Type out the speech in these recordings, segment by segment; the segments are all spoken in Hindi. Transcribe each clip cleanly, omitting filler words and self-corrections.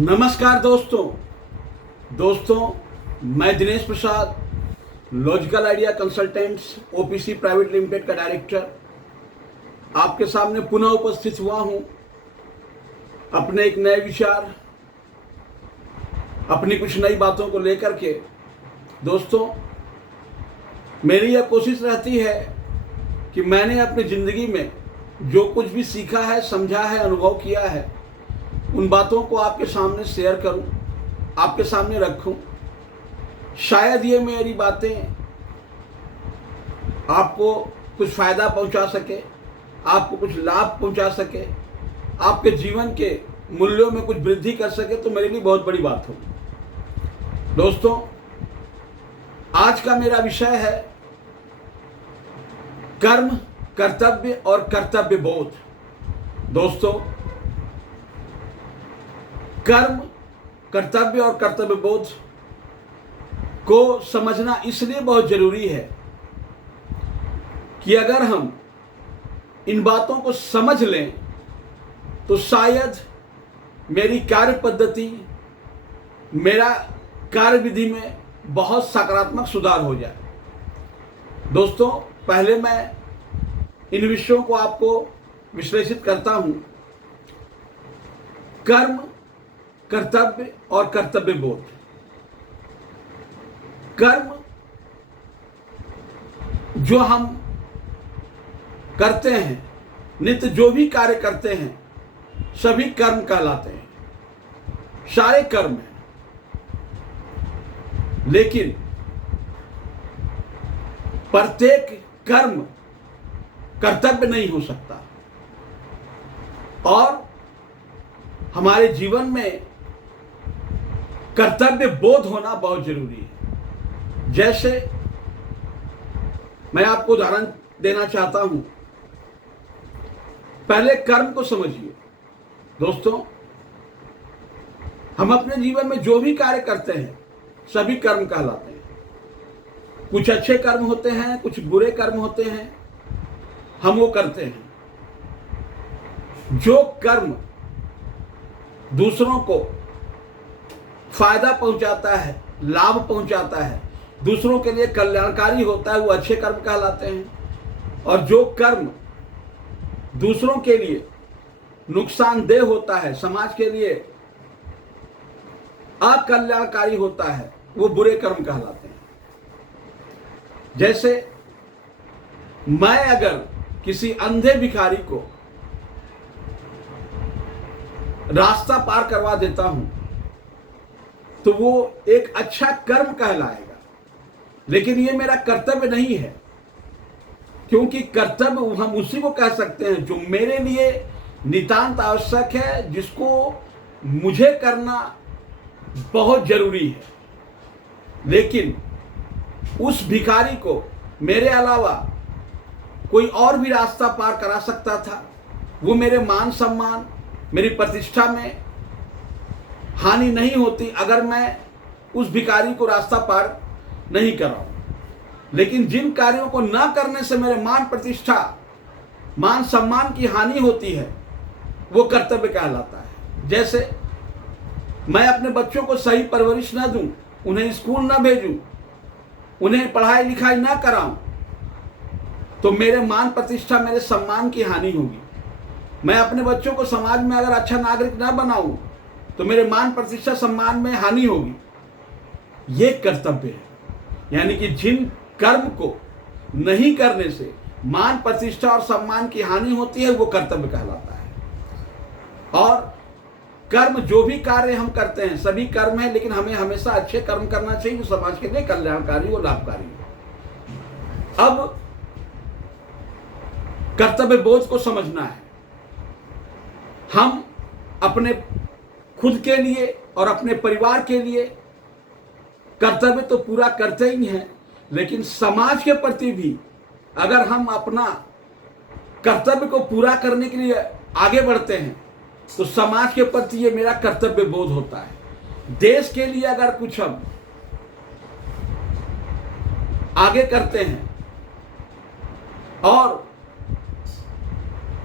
नमस्कार दोस्तों मैं Dinesh Prasad, logical idea consultants OPC private limited का डायरेक्टर आपके सामने पुनः उपस्थित हुआ हूं अपने एक नए विचार, अपनी कुछ नई बातों को लेकर के। दोस्तों, मेरी यह कोशिश रहती है कि मैंने अपनी ज़िंदगी में जो कुछ भी सीखा है, समझा है, अनुभव किया है, उन बातों को आपके सामने शेयर करूं, आपके सामने रखूं। शायद ये मेरी बातें आपको कुछ फ़ायदा पहुंचा सके, आपको कुछ लाभ पहुंचा सके, आपके जीवन के मूल्यों में कुछ वृद्धि कर सके, तो मेरे लिए बहुत बड़ी बात होगी। दोस्तों, आज का मेरा विषय है कर्म, कर्तव्य और कर्तव्य बोध। दोस्तों, कर्म, कर्तव्य और कर्तव्य बोध को समझना इसलिए बहुत जरूरी है कि अगर हम इन बातों को समझ लें तो शायद मेरी कार्य पद्धति, मेरा कार्य विधि में बहुत सकारात्मक सुधार हो जाए। दोस्तों, पहले मैं इन विषयों को आपको विश्लेषित करता हूं। कर्म, कर्तव्य और कर्तव्य बोध। कर्म जो हम करते हैं, नित्य जो भी कार्य करते हैं, सभी कर्म कहलाते हैं, सारे कर्म हैं। लेकिन प्रत्येक कर्म कर्तव्य नहीं हो सकता और हमारे जीवन में कर्तव्य बोध होना बहुत जरूरी है। जैसे मैं आपको उदाहरण देना चाहता हूं। पहले कर्म को समझिए। दोस्तों, हम अपने जीवन में जो भी कार्य करते हैं, सभी कर्म कहलाते हैं। कुछ अच्छे कर्म होते हैं, कुछ बुरे कर्म होते हैं, हम वो करते हैं। जो कर्म दूसरों को फायदा पहुंचाता है, लाभ पहुंचाता है, दूसरों के लिए कल्याणकारी होता है, वो अच्छे कर्म कहलाते हैं। और जो कर्म दूसरों के लिए नुकसानदेह होता है, समाज के लिए अकल्याणकारी होता है, वो बुरे कर्म कहलाते हैं। जैसे मैं अगर किसी अंधे भिखारी को रास्ता पार करवा देता हूं तो वो एक अच्छा कर्म कहलाएगा, लेकिन ये मेरा कर्तव्य नहीं है। क्योंकि कर्तव्य हम उसी को कह सकते हैं जो मेरे लिए नितांत आवश्यक है, जिसको मुझे करना बहुत जरूरी है। लेकिन उस भिखारी को मेरे अलावा कोई और भी रास्ता पार करा सकता था। वो मेरे मान सम्मान, मेरी प्रतिष्ठा में हानि नहीं होती अगर मैं उस भिखारी को रास्ता पार नहीं कराऊं। लेकिन जिन कार्यों को न करने से मेरे मान प्रतिष्ठा, मान सम्मान की हानि होती है, वो कर्तव्य कहलाता है। जैसे मैं अपने बच्चों को सही परवरिश न दूं, उन्हें स्कूल न भेजूं, उन्हें पढ़ाई लिखाई न कराऊं, तो मेरे मान प्रतिष्ठा, मेरे सम्मान की हानि होगी। मैं अपने बच्चों को समाज में अगर अच्छा नागरिक न बनाऊं तो मेरे मान प्रतिष्ठा, सम्मान में हानि होगी। ये कर्तव्य है। यानी कि जिन कर्म को नहीं करने से मान प्रतिष्ठा और सम्मान की हानि होती है, वो कर्तव्य कहलाता है। और कर्म जो भी कार्य हम करते हैं, सभी कर्म है, लेकिन हमें हमेशा अच्छे कर्म करना चाहिए जो समाज के लिए कल्याणकारी और लाभकारी हो। अब कर्तव्य बोध को समझना है। हम अपने खुद के लिए और अपने परिवार के लिए कर्तव्य तो पूरा करते ही हैं, लेकिन समाज के प्रति भी अगर हम अपना कर्तव्य को पूरा करने के लिए आगे बढ़ते हैं तो समाज के प्रति ये मेरा कर्तव्य बोध होता है। देश के लिए अगर कुछ हम आगे करते हैं और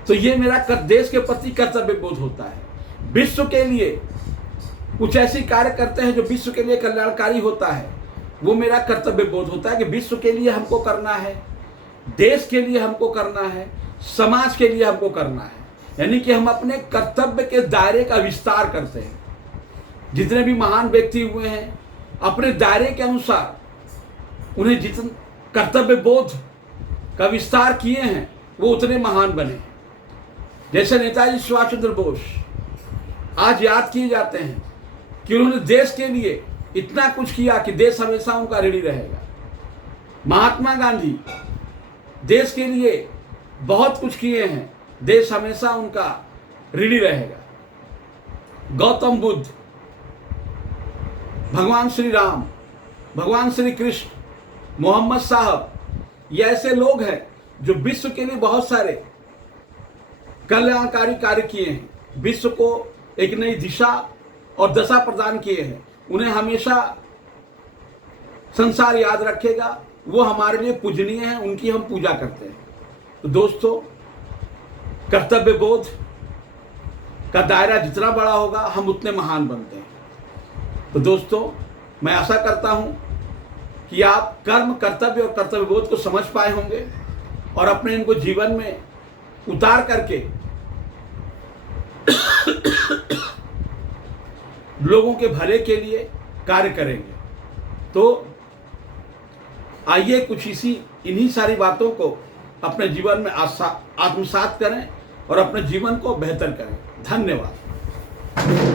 तो ये मेरा देश के प्रति कर्तव्य बोध होता है। विश्व के लिए कुछ ऐसी कार्य करते हैं जो विश्व के लिए कल्याणकारी होता है, वो मेरा कर्तव्य बोध होता है कि विश्व के लिए हमको करना है, देश के लिए हमको करना है, समाज के लिए हमको करना है। यानी कि हम अपने कर्तव्य के दायरे का विस्तार करते हैं। जितने भी महान व्यक्ति हुए हैं, अपने दायरे के अनुसार उन्हें जितने कर्तव्य बोध का विस्तार किए हैं, वो उतने महान बने। जैसे नेताजी सुभाष चंद्र बोस आज याद किए जाते हैं कि उन्होंने देश के लिए इतना कुछ किया कि देश हमेशा उनका ऋणी रहेगा। महात्मा गांधी देश के लिए बहुत कुछ किए हैं, देश हमेशा उनका ऋणी रहेगा। गौतम बुद्ध, भगवान श्री राम, भगवान श्री कृष्ण, मोहम्मद साहब, ये ऐसे लोग हैं जो विश्व के लिए बहुत सारे कल्याणकारी कार्य किए हैं, विश्व को एक नई दिशा और दशा प्रदान किए हैं। उन्हें हमेशा संसार याद रखेगा, वो हमारे लिए पूजनीय हैं, उनकी हम पूजा करते हैं। तो दोस्तों, कर्तव्य बोध का दायरा जितना बड़ा होगा, हम उतने महान बनते हैं। तो दोस्तों, मैं आशा करता हूं कि आप कर्म, कर्तव्य और कर्तव्य बोध को समझ पाए होंगे और अपने इनको जीवन में उतार करके लोगों के भले के लिए कार्य करेंगे। तो आइए कुछ इन्हीं सारी बातों को अपने जीवन में आत्मसात करें और अपने जीवन को बेहतर करें। धन्यवाद।